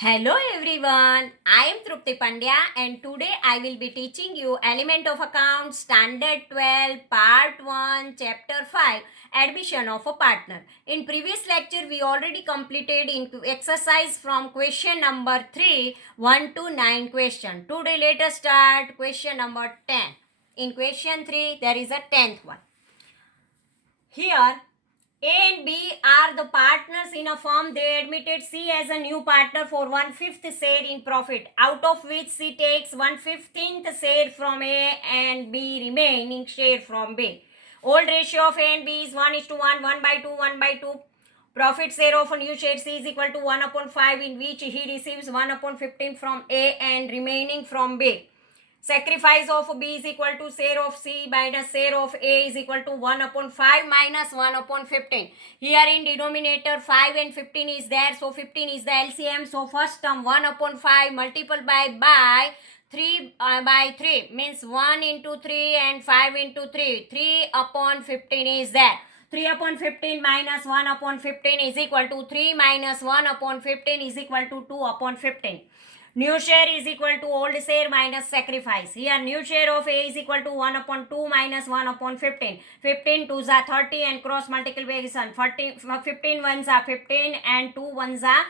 Hello everyone, I am Trupti Pandya and today I will be teaching you Element of Account Standard 12 Part 1 Chapter 5 Admission of a Partner. In previous lecture we already completed into exercise from question number 3 1 to 9 question. Today let us start question number 10. In question 3 there is a 10th one. Here a and B are the partners in a firm. They admitted C as a new partner for 1/5 share in profit, out of which C takes 1/15 share from A and B remaining share from B. Old ratio of A and B is 1:1, 1/2, 1/2. Profit share of a new share C is equal to 1/5, in which he receives 1/15 from A and remaining from B. Sacrifice of B is equal to share of C minus share of A is equal to 1/5 minus 1/15. Here in denominator 5 and 15 is there. So 15 is the LCM. So first term 1/5 multiplied by 3 by 3 means 1 into 3 and 5 into 3. 3/15 is there. 3/15 minus 1/15 is equal to 3 minus 1/15 is equal to 2/15. New share is equal to old share minus sacrifice. Here new share of A is equal to 1/2 minus 1/15. 15 2s are 30 and cross multiplication. 15 ones are 15 and 2 ones are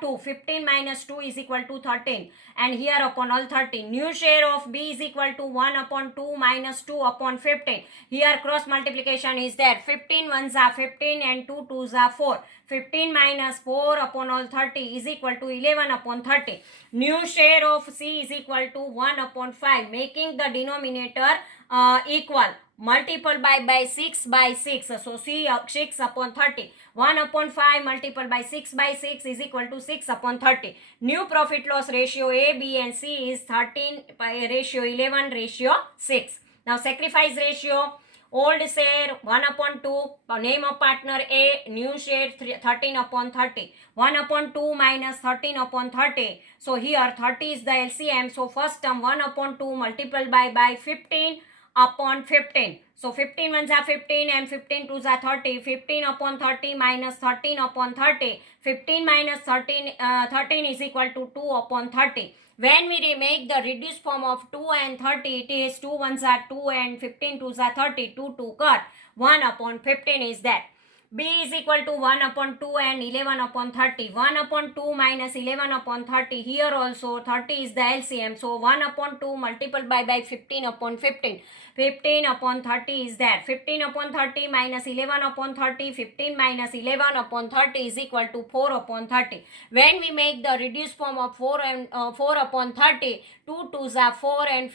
2. 15 minus 2 is equal to 13. And here upon all 13. New share of B is equal to 1/2 minus 2/15. Here cross multiplication is there. 15 ones are 15 and 2 2s are 4. 15 minus 4 upon all 30 is equal to 11/30. New share of C is equal to 1/5, making the denominator equal. Multiple by 6 by 6. So C 6/30. 1/5 multiplied by 6 by 6 is equal to 6/30. New profit loss ratio A, B and C is 13 by ratio 11 ratio 6. Now sacrifice ratio. Old share 1/2, name of partner A, new share 13/30. 1/2 minus 13/30. So here 30 is the LCM. So first term 1/2 multiplied by 15/15. So 15 ones are 15 and 15 twos are 30. 15/30 minus 13/30. 15 minus 13 is equal to 2/30. When we make the reduced form of 2 and 30, it is 2 ones are 2 and 15 twos are 30. 2 cut. 1/15 is that. B is equal to 1/2 and 11/30. 1/2 minus 11/30. Here also 30 is the LCM. So 1/2 multiplied by 15/15. 15/30 is that. 15/30 minus 11/30. 15 minus 11/30 is equal to 4/30. When we make the reduced form of 4/30, 2 twos are 4 and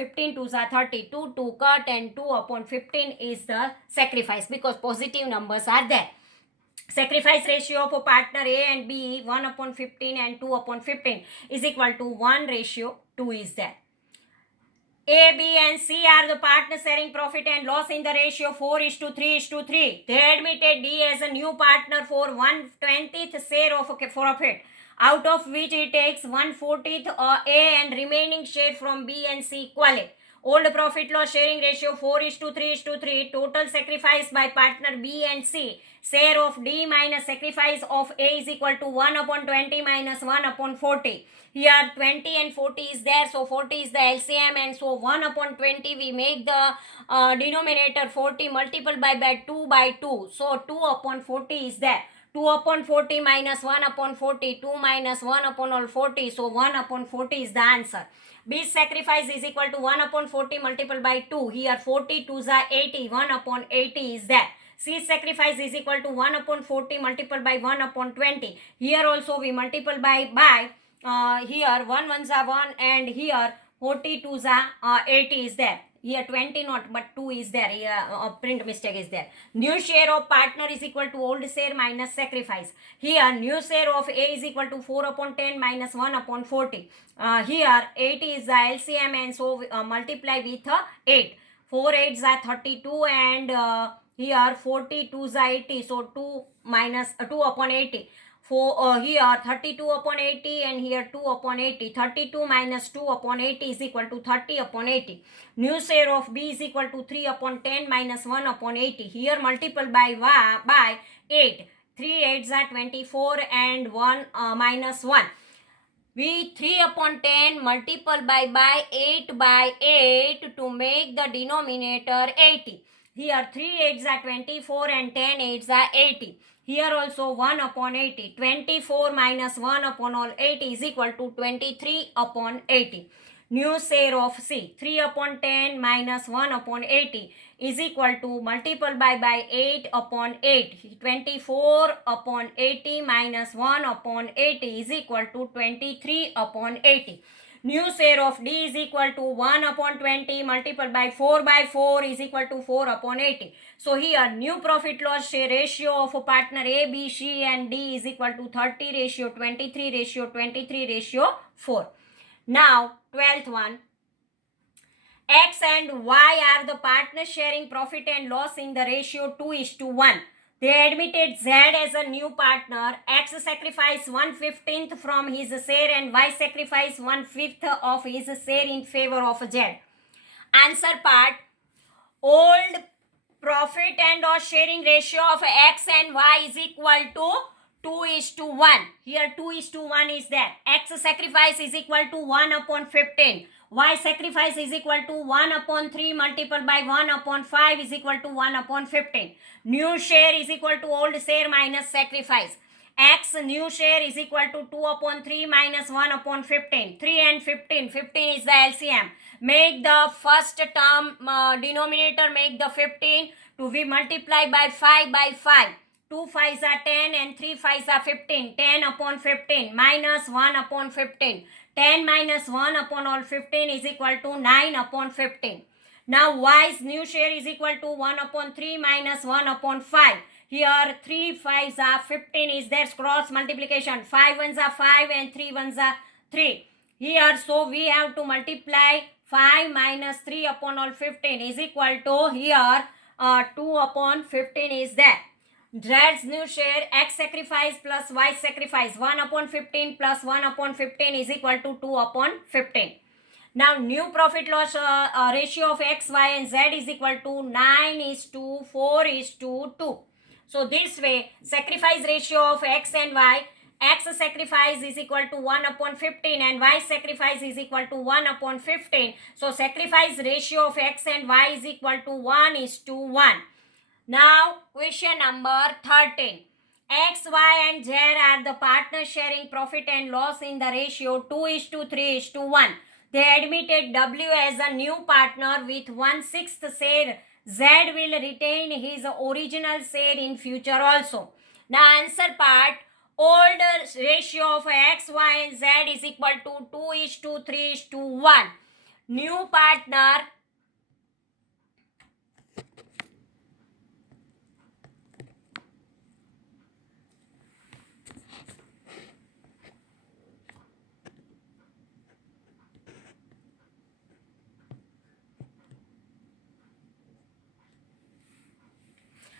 15 twos are 30. 2 cut and 2/15 is the sacrifice because positive numbers are there. Sacrifice ratio of a partner A and B 1/15 and 2/15 is equal to 1:2 is there. A, B and C are the partners sharing profit and loss in the ratio 4:3:3. They admitted D as a new partner for 1/20th share of profit, out of which it takes 1/40th A and remaining share from B and C equally. Old profit loss sharing ratio 4:3:3. Total sacrifice by partner B and C. Share of D minus sacrifice of A is equal to 1/20 minus 1/40. Here 20 and 40 is there. So 40 is the LCM and so 1/20 we make the denominator 40 multiplied by 2 by 2. So 2/40 is there. 2/40 minus 1/40. 2 minus 1/40. So 1/40 is the answer. B sacrifice is equal to 1/40 multiplied by 2. Here 40 2s are 80. 1/80 is there. C sacrifice is equal to 1/40 multiplied by 1/20. Here also we multiply by here 1 ones are 1 and here 40 2s are 80 is there. Here 20 not but 2 is there. Here print mistake is there. New share of partner is equal to old share minus sacrifice. Here new share of A is equal to 4/10 minus 1/40. Here 80 is the LCM and so multiply with 8. 4 8s are 32 and here 42s are 80. So 2 minus 2/80. Here 32/80 and here 2/80. 32 minus 2/80 is equal to 30/80. New share of B is equal to 3/10 minus 1/80. Here multiple by 8. 3 8s are 24 and 1 minus 1. we 3 upon 10 multiply by 8 by 8 to make the denominator 80. Here 3 8s are 24 and 10 8s are 80. Here also 1 upon 80. 24 minus 1 upon all 80 is equal to 23 upon 80. New share of C. 3 upon 10 minus 1 upon 80 is equal to multiply by 8 upon 8. 24 upon 80 minus 1 upon 80 is equal to 23 upon 80. New share of D is equal to 1 upon 20 multiplied by 4 is equal to 4 upon 80. So here new profit loss share ratio of a partner A, B, C and D is equal to 30 ratio 23 ratio 23 ratio 4. Now 12th one. X and Y are the partners sharing profit and loss in the ratio 2:1. They admitted Z as a new partner. X sacrificed 1/15 from his share and Y sacrificed 1/5 of his share in favor of Z. Answer part. Old profit and loss sharing ratio of X and Y is equal to 2:1. Here 2:1 is there. X sacrifice is equal to 1 upon 15. Y sacrifice is equal to 1 upon 3 multiplied by 1 upon 5 is equal to 1 upon 15. New share is equal to old share minus sacrifice. X new share is equal to 2 upon 3 minus 1 upon 15. 3 and 15. 15 is the LCM. Make the first term denominator, make the 15 to be multiplied by 5 by 5. 2 5s are 10 and 3 5s are 15. 10 upon 15 minus 1 upon 15. 10 minus 1 upon all 15 is equal to 9 upon 15. Now Y's new share is equal to 1 upon 3 minus 1 upon 5. Here 3 5s are 15 is there cross multiplication. 5 1s are 5 and 3 1s are 3. Here so we have to multiply 5 minus 3 upon all 15 is equal to here 2 upon 15 is there. Z's new share X sacrifice plus Y sacrifice 1 upon 15 plus 1 upon 15 is equal to 2 upon 15. Now new profit loss ratio of X, Y and Z is equal to 9:4:2. So this way sacrifice ratio of X and Y, X sacrifice is equal to 1 upon 15 and Y sacrifice is equal to 1 upon 15. So sacrifice ratio of X and Y is equal to 1:1. Now question number 13. X, Y and Z are the partners sharing profit and loss in the ratio 2:3:1. They admitted W as a new partner with 1/6 share. Z will retain his original share in future also. Now answer part. Old ratio of X, Y and Z is equal to 2:3:1. New partner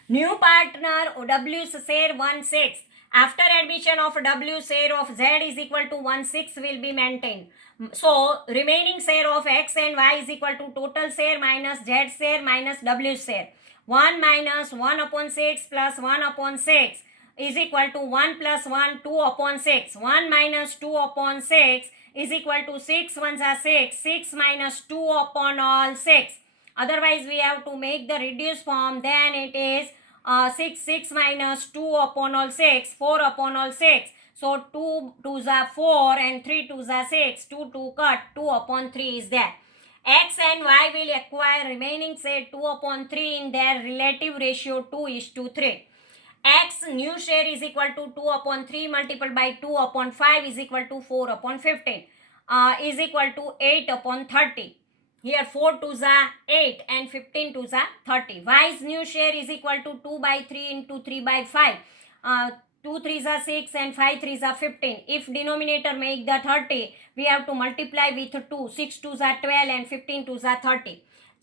new partner W's share 1/6. After addition of W share of Z is equal to 1/6 will be maintained. So remaining share of X and Y is equal to total share minus Z share minus W share. 1 minus 1 upon 6 plus 1 upon 6 is equal to 1 plus 1 2 upon 6. 1 minus 2 upon 6 is equal to 6 ones are 6. 6 minus 2 upon all 6. Otherwise we have to make the reduced form, then it is 6 minus 2 upon all 6, 4 upon all 6. So 2 2s are 4 and 3 2s are 6. 2 2 cut, 2 upon 3 is there. X and Y will acquire remaining share 2 upon 3 in their relative ratio 2:3. X new share is equal to 2 upon 3 multiplied by 2 upon 5 is equal to 4 upon 15 is equal to 8 upon 30. Here 4 2s are 8 and 15 2s are 30. Y's new share is equal to 2 by 3 into 3 by 5. 2 3s are 6 and 5 3s are 15. If denominator make the 30, we have to multiply with 2. 6 2s are 12 and 15 2s are 30.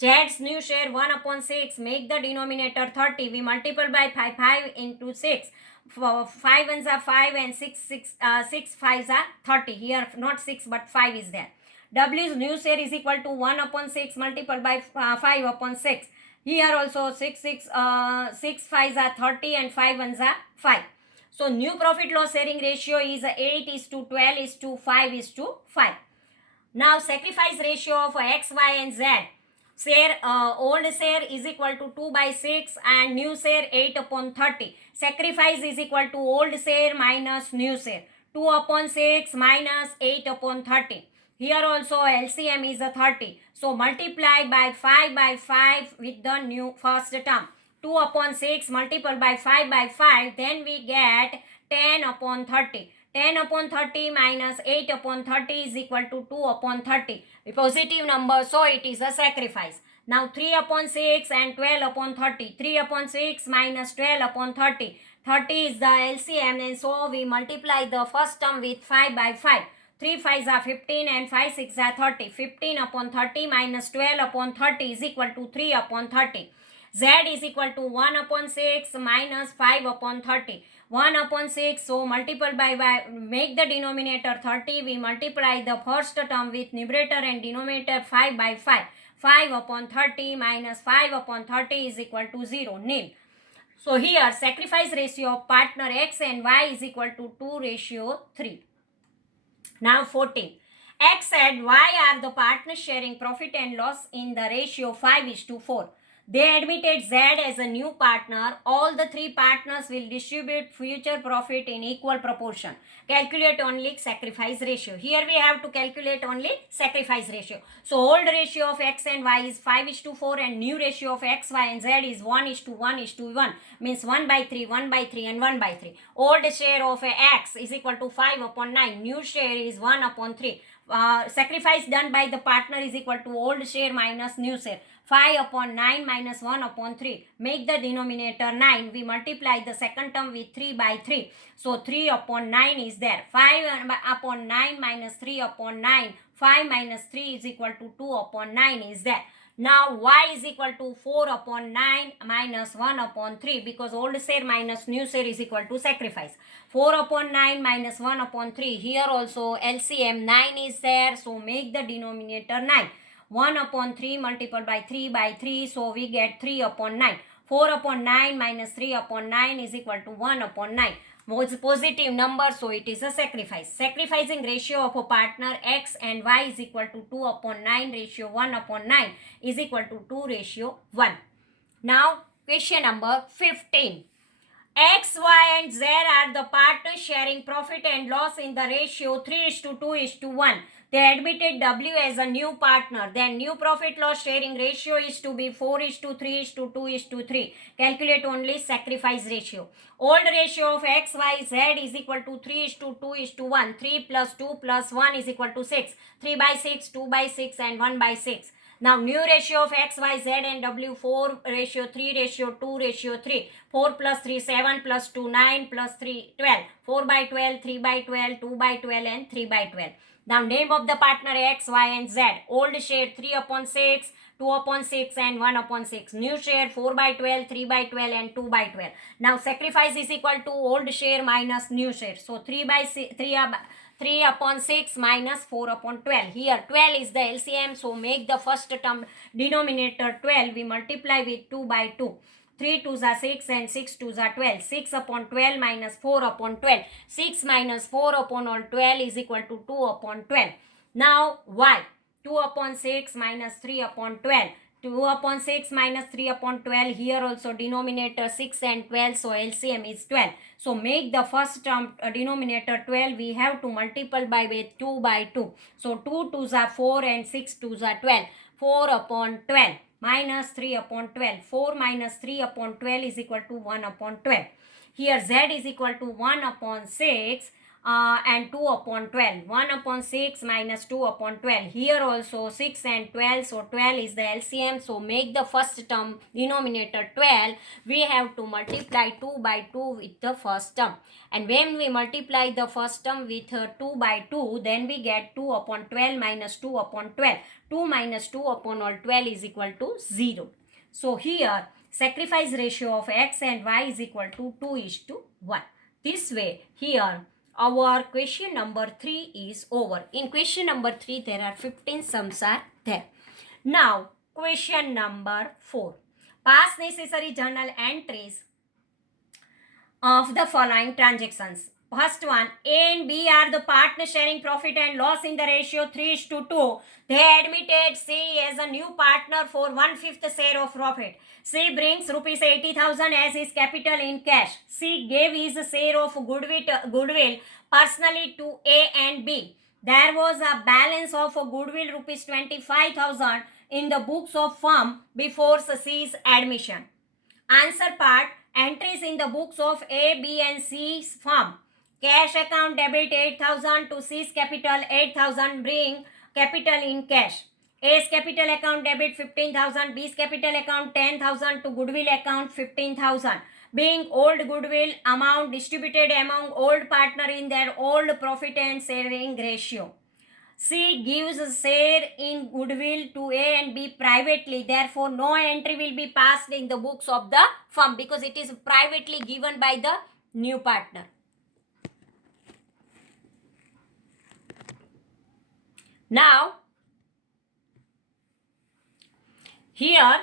Z's new share 1 upon 6, make the denominator 30. We multiply by 5 into 6. 5 ones are 5 and 6 5s are 30. Here not 6 but 5 is there. W's new share is equal to 1 upon 6 multiplied by 5 upon 6. Here also 6 5s are 30 and 5 ones are 5. So new profit loss sharing ratio is 8:12:5:5. Now sacrifice ratio of X, Y and Z. Share old share is equal to 2/6 and new share 8/30. Sacrifice is equal to old share minus new share. 2/6 minus 8/30. Here also LCM is a 30. So multiply by 5/5 with the new first term. 2/6 multiplied by 5/5, then we get 10/30. 10/30 minus 8/30 is equal to 2/30. A positive number, so it is a sacrifice. Now 3/6 and 12/30. 3/6 minus 12/30. 30 is the LCM, and so we multiply the first term with 5/5. 3 5s are 15 and 5 6 are 30. 15/30 minus 12/30 is equal to 3/30. Z is equal to 1/6 minus 5/30. 1/6, so multiply by, make the denominator 30. We multiply the first term with numerator and denominator 5/5. 5/30 minus 5/30 is equal to 0, nil. So here sacrifice ratio of partner X and Y is equal to 2:3. Now 14. X and Y are the partners sharing profit and loss in the ratio 5:4. They admitted Z as a new partner. All the three partners will distribute future profit in equal proportion. Calculate only sacrifice ratio. Here we have to calculate only sacrifice ratio. So old ratio of X and Y is 5:4 and new ratio of X, Y and Z is 1:1:1. Means 1/3, 1/3 and 1/3. Old share of X is equal to 5/9. New share is 1/3. Sacrifice done by the partner is equal to old share minus new share. 5/9 minus 1/3. Make the denominator 9. We multiply the second term with 3/3. So 3/9 is there. 5/9 minus 3/9. 5 minus 3 is equal to 2/9 is there. Now Y is equal to 4/9 minus 1/3, because old share minus new share is equal to sacrifice. 4/9 minus 1/3. Here also LCM 9 is there. So make the denominator 9. 1/3 multiplied by 3/3, so we get 3/9. 4/9 minus 3/9 is equal to 1/9. Was positive number, so it is a sacrifice. Sacrificing ratio of a partner X and Y is equal to 2/9. Ratio 1/9 is equal to 2:1. Now question number 15. X, Y and Z are the partners sharing profit and loss in the ratio 3:2:1. They admitted W as a new partner. Then new profit loss sharing ratio is to be 4:3:2:3. Calculate only sacrifice ratio. Old ratio of X, Y, Z is equal to 3:2:1. 3 plus 2 plus 1 is equal to 6. 3/6, 2/6 and 1/6. Now new ratio of X, Y, Z and W 4:3:2:3. 4 plus 3 7 plus 2 9 plus 3 12. 4/12, 3/12, 2/12 and 3/12. Now name of the partner X, Y and Z. Old share 3/6, 2/6 and 1/6. New share 4/12, 3/12 and 2/12. Now sacrifice is equal to old share minus new share. So 3/6 minus 4/12. Here 12 is the LCM, so make the first term denominator 12. We multiply with 2/2. 3 2s are 6 and 6 2s are 12. 6/12 minus 4/12. 6 minus 4/12 is equal to 2/12. Now Y. 2/6 minus 3/12. 2/6 minus 3/12. Here also denominator 6 and 12, so LCM is 12. So make the first term denominator 12. We have to multiply by with 2/2. So 2 2s are 4 and 6 2s are 12. 4/12 minus 3/12. 4 minus 3/12 is equal to 1/12. Here Z is equal to 1/6 and 2/12. 1/6 minus 2/12. Here also 6 and 12, so 12 is the LCM. So make the first term denominator 12. We have to multiply 2/2 with the first term. And when we multiply the first term with 2/2, then we get 2/12 minus 2/12. 2 minus 2/12 is equal to 0. So here sacrifice ratio of X and Y is equal to 2:1. This way here our question number 3 is over. In question number 3 there are 15 sums are there. Now question number 4. Past necessary journal entries of the following transactions. First one, A and B are the partners sharing profit and loss in the ratio 3:2. They admitted C as a new partner for 1/5 share of profit. C brings rupees 80,000 as his capital in cash. C gave his share of goodwill personally to A and B. There was a balance of goodwill rupees 25,000 in the books of firm before C's admission. Answer part, entries in the books of A, B and C's firm. Cash account debit 8,000 to C's capital 8,000 bring capital in cash. A's capital account debit 15,000, B's capital account 10,000 to goodwill account 15,000. Being old goodwill amount distributed among old partner in their old profit and sharing ratio. C gives a share in goodwill to A and B privately. Therefore, no entry will be passed in the books of the firm because it is privately given by the new partner. Now, here,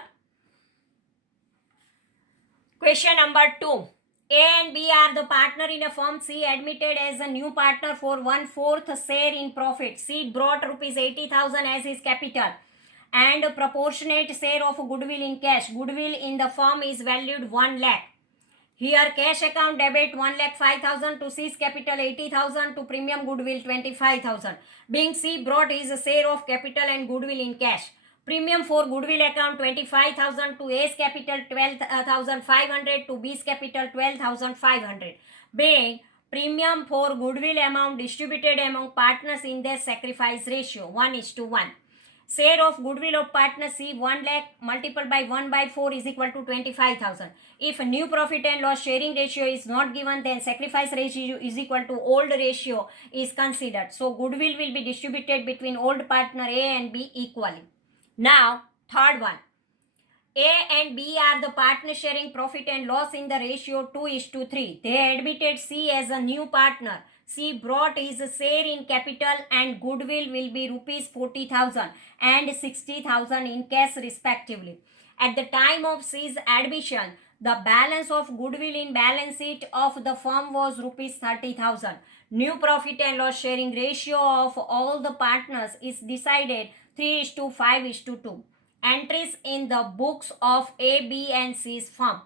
question number 2. A and B are the partner in a firm. C admitted as a new partner for 1/4 share in profit. C brought rupees 80,000 as his capital and a proportionate share of goodwill in cash. Goodwill in the firm is valued 1 lakh. Here cash account debit 1,05,000 to C's capital 80,000 to premium goodwill 25,000. Being C brought his share of capital and goodwill in cash. Premium for goodwill account 25,000 to A's capital 12,500 to B's capital 12,500. Being premium for goodwill amount distributed among partners in their sacrifice ratio 1:1. Share of goodwill of partner C 1 lakh multiplied by 1/4 is equal to 25,000. If a new profit and loss sharing ratio is not given, then sacrifice ratio is equal to old ratio is considered. So goodwill will be distributed between old partner A and B equally. Now, third one. A and B are the partner sharing profit and loss in the ratio 2:3. They admitted C as a new partner. C brought his share in capital and goodwill will be rupees 40,000 and 60,000 in cash respectively. At the time of C's admission, the balance of goodwill in balance sheet of the firm was rupees 30,000. New profit and loss sharing ratio of all the partners is decided 3:5:2. Entries in the books of A, B and C's firm.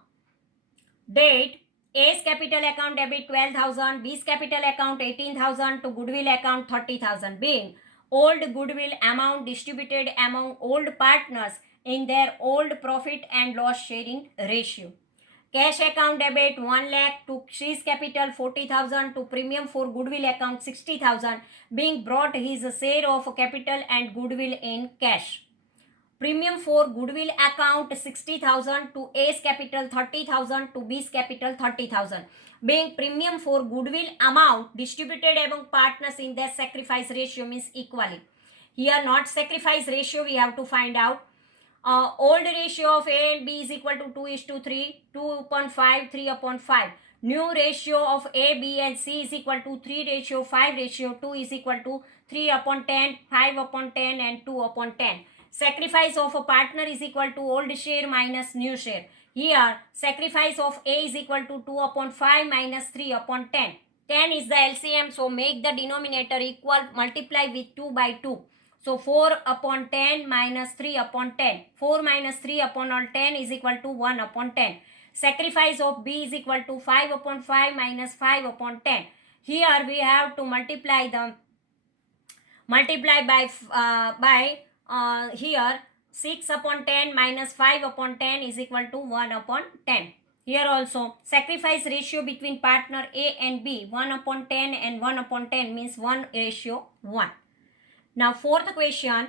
Date, A's capital account debit 12,000, B's capital account 18,000 to goodwill account 30,000. Being old goodwill amount distributed among old partners in their old profit and loss sharing ratio. Cash account debit 1 lakh to C's capital 40,000 to premium for goodwill account 60,000 being brought his share of capital and goodwill in cash. Premium for goodwill account 60,000 to A's capital 30,000 to B's capital 30,000. Being premium for goodwill amount distributed among partners in their sacrifice ratio means equally. Here not sacrifice ratio we have to find out. Old ratio of A and B is equal to 2:3, 2/5, 3/5. New ratio of A, B and C is equal to 3:5:2 is equal to 3/10, 5/10 and 2/10. Sacrifice of a partner is equal to old share minus new share. Here, sacrifice of A is equal to 2/5 minus 3/10. 10 is the LCM, so make the denominator equal, multiply with 2 by 2. So 4/10 minus 3/10. 4 minus 3/10 is equal to 1/10. Sacrifice of B is equal to 5/5 minus 5/10. Here we have to multiply by here 6/10 minus 5/10 is equal to 1/10. Here also sacrifice ratio between partner A and B 1/10 and 1/10 means 1:1. Now fourth question,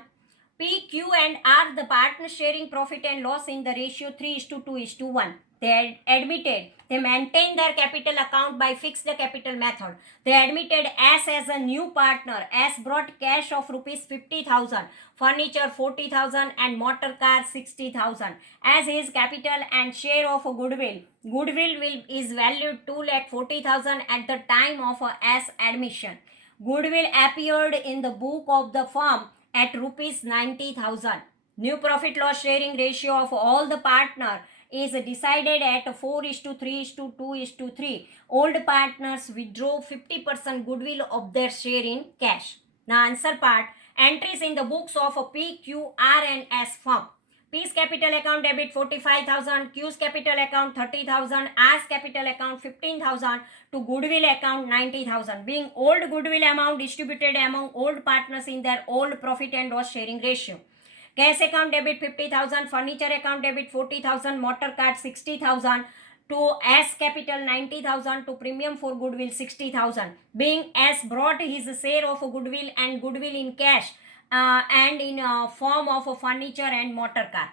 P, Q and R the partners sharing profit and loss in the ratio 3:2:1. They admitted they maintain their capital account by fixed capital method. They admitted S as a new partner. S brought cash of rupees 50,000, furniture 40,000 and motor car 60,000 as his capital and share of goodwill. Goodwill is valued 2,40,000 at the time of S admission. Goodwill appeared in the book of the firm at rupees 90,000. New profit loss sharing ratio of all the partner is decided at 4:3:2:3. Old partners withdraw 50% goodwill of their share in cash. Now answer part. Entries in the books of P, Q, R and S firm. P's capital account debit 45,000, Q's capital account 30,000, R's capital account 15,000, to goodwill account 90,000. Being old goodwill amount distributed among old partners in their old profit and loss sharing ratio. Cash account debit 50,000, furniture account debit 40,000, motor card 60,000, to S capital 90,000, to premium for goodwill 60,000. Being S brought his share of goodwill and goodwill in cash and in form of furniture and motor car.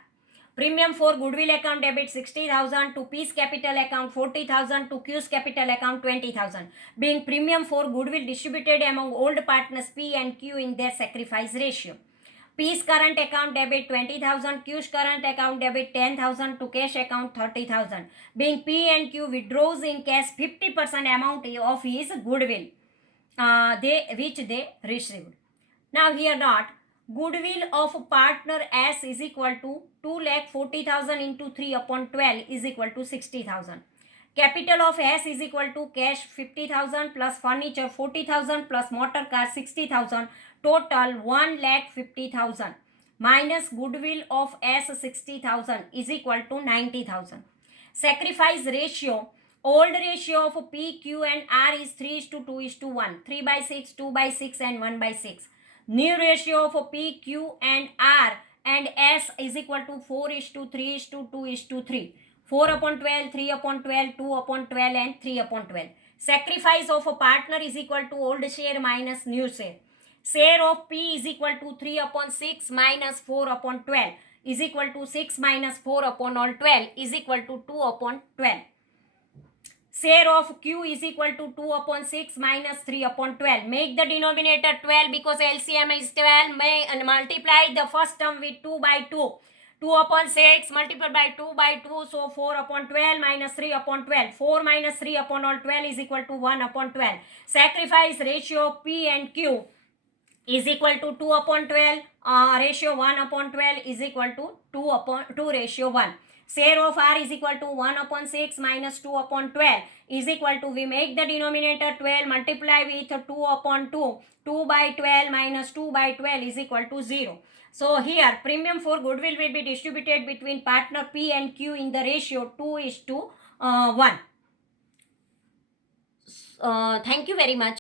Premium for goodwill account debit 60,000, to P's capital account 40,000, to Q's capital account 20,000. Being premium for goodwill distributed among old partners P and Q in their sacrifice ratio. P's current account debit 20,000, Q's current account debit 10,000, to cash account 30,000. Being P and Q withdraws in cash 50% amount of his goodwill which they received. Now here note, goodwill of partner S is equal to 2,40,000 into 3/12 is equal to 60,000. Capital of S is equal to cash 50,000 plus furniture 40,000 plus motor car 60,000, total 1,50,000 minus goodwill of S 60,000 is equal to 90,000. Sacrifice ratio. Old ratio of P, Q and R is 3:2:1, 3/6, 2/6 and 1/6. New ratio of P, Q and R and S is equal to 4:3:2:3. 4/12, 3/12, 2/12 and 3/12. Sacrifice of a partner is equal to old share minus new share. Share of P is equal to 3/6 minus 4/12 is equal to 6 minus 4/12 is equal to 2/12. Share of Q is equal to 2/6 minus 3/12. Make the denominator 12 because LCM is 12. Multiply the first term with 2/2. 2/6 multiplied by 2/2. So 4/12 minus 3/12. 4 minus 3/12 is equal to 1/12. Sacrifice ratio of P and Q is equal to 2/12. Ratio 1/12 is equal to 2:1. Share of R is equal to 1/6 minus 2/12 is equal to, we make the denominator 12, multiply with 2/2. 2/12 minus 2/12 is equal to 0. So here premium for goodwill will be distributed between partner P and Q in the ratio 2:1. Thank you very much.